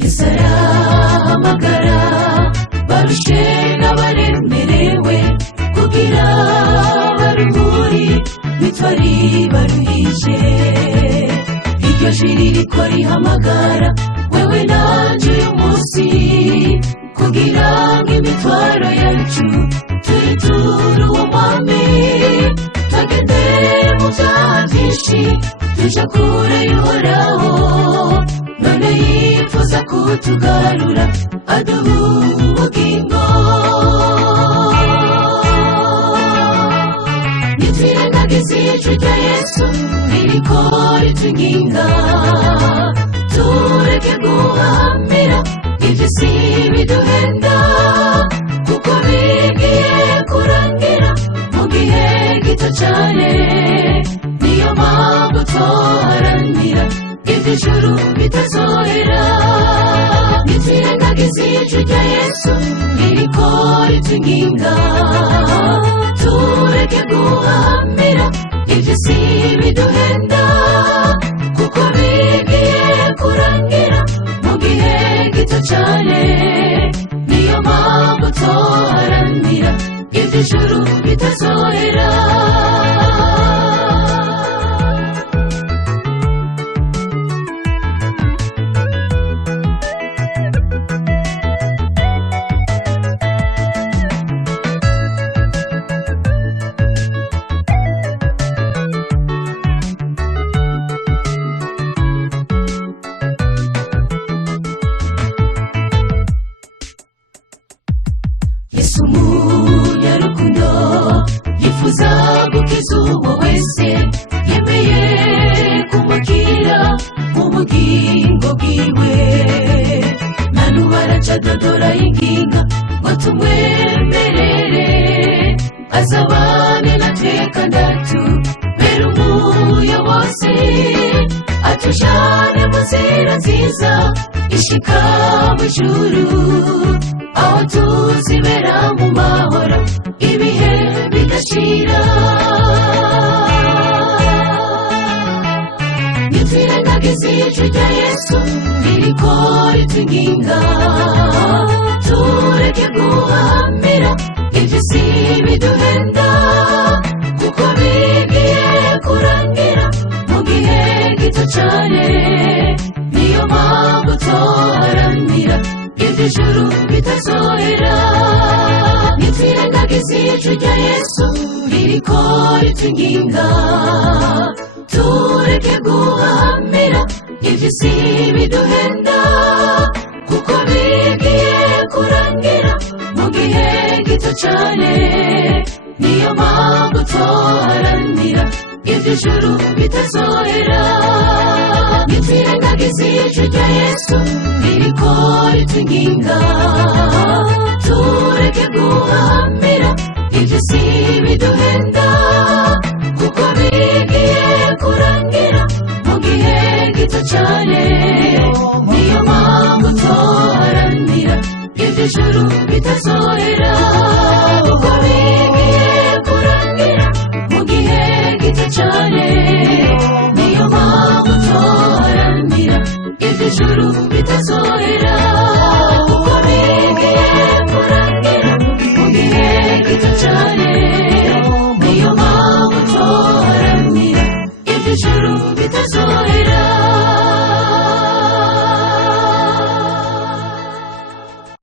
Yesu arahamagara barushe n'abaremerewe kugira baruhuri bitwari baruhije. Iryo jwi ririko rihamagara wewe nanje uyu munsi kugira ngo imitwaro yacu tuyiture uwo mwami, tugende mu byaha byinshi tuja kure y'Uhoraho. None yifuza kutugarura aduha ubugingo. Nitwirengagize ijwi rya Yesu ririko ritwinginga, tureke guhamira ivy'isi biduhenda, kuko bigiye kurangira mu gihe gito cane. Niyo mpamvu twoharanira ivy'ijuru bitazohera. Nitwirengagize ijwi rya Yesu ririko ritwinginga, tureke guhamira ivy'isi biduhenda, kuko bigiye kurangira mu gihe gito cane. Niyo mpamvu twoharanira ivy'ijuru bitazohera. Yesu munyarukundo yifuza gukiza uwo wese yemeye kumukira mu bugingo bwiwe. Nanubara cadodora y'inginga ngo tumwemerere azabane natwe kandi atubere umuyobozi, atujane mu nzira nziza ishika mw'ijuru, aho tuzibera mu mahoro ibihe bigashira. Nitwirengagize ijwi rya Yesu ririko ritwinginga, tureke guhamira ivy'isi biduhenda, kuko bigiye kurangira mu gihe gito cane. Niyo mpamvu twoharanira ivy'ijuru bitazohera. Nitwirengagize ijwi rya Yesu ririko ritwinginga, tureke guhamira ivy'isi biduhenda, kuko bigiye kurangira mu gihe gito cane. Niyo mpamvu twoharanira ivy'ijuru bitazohera. Nitwirengagize ijwi rya Yesu ririko ritwinginga, tureke guhamira ivy'isi biduhenda, kuko bigiye kurangira mu gihe gito cane. Niyo mpamvu twoharanira ivy'ijuru bitazohera.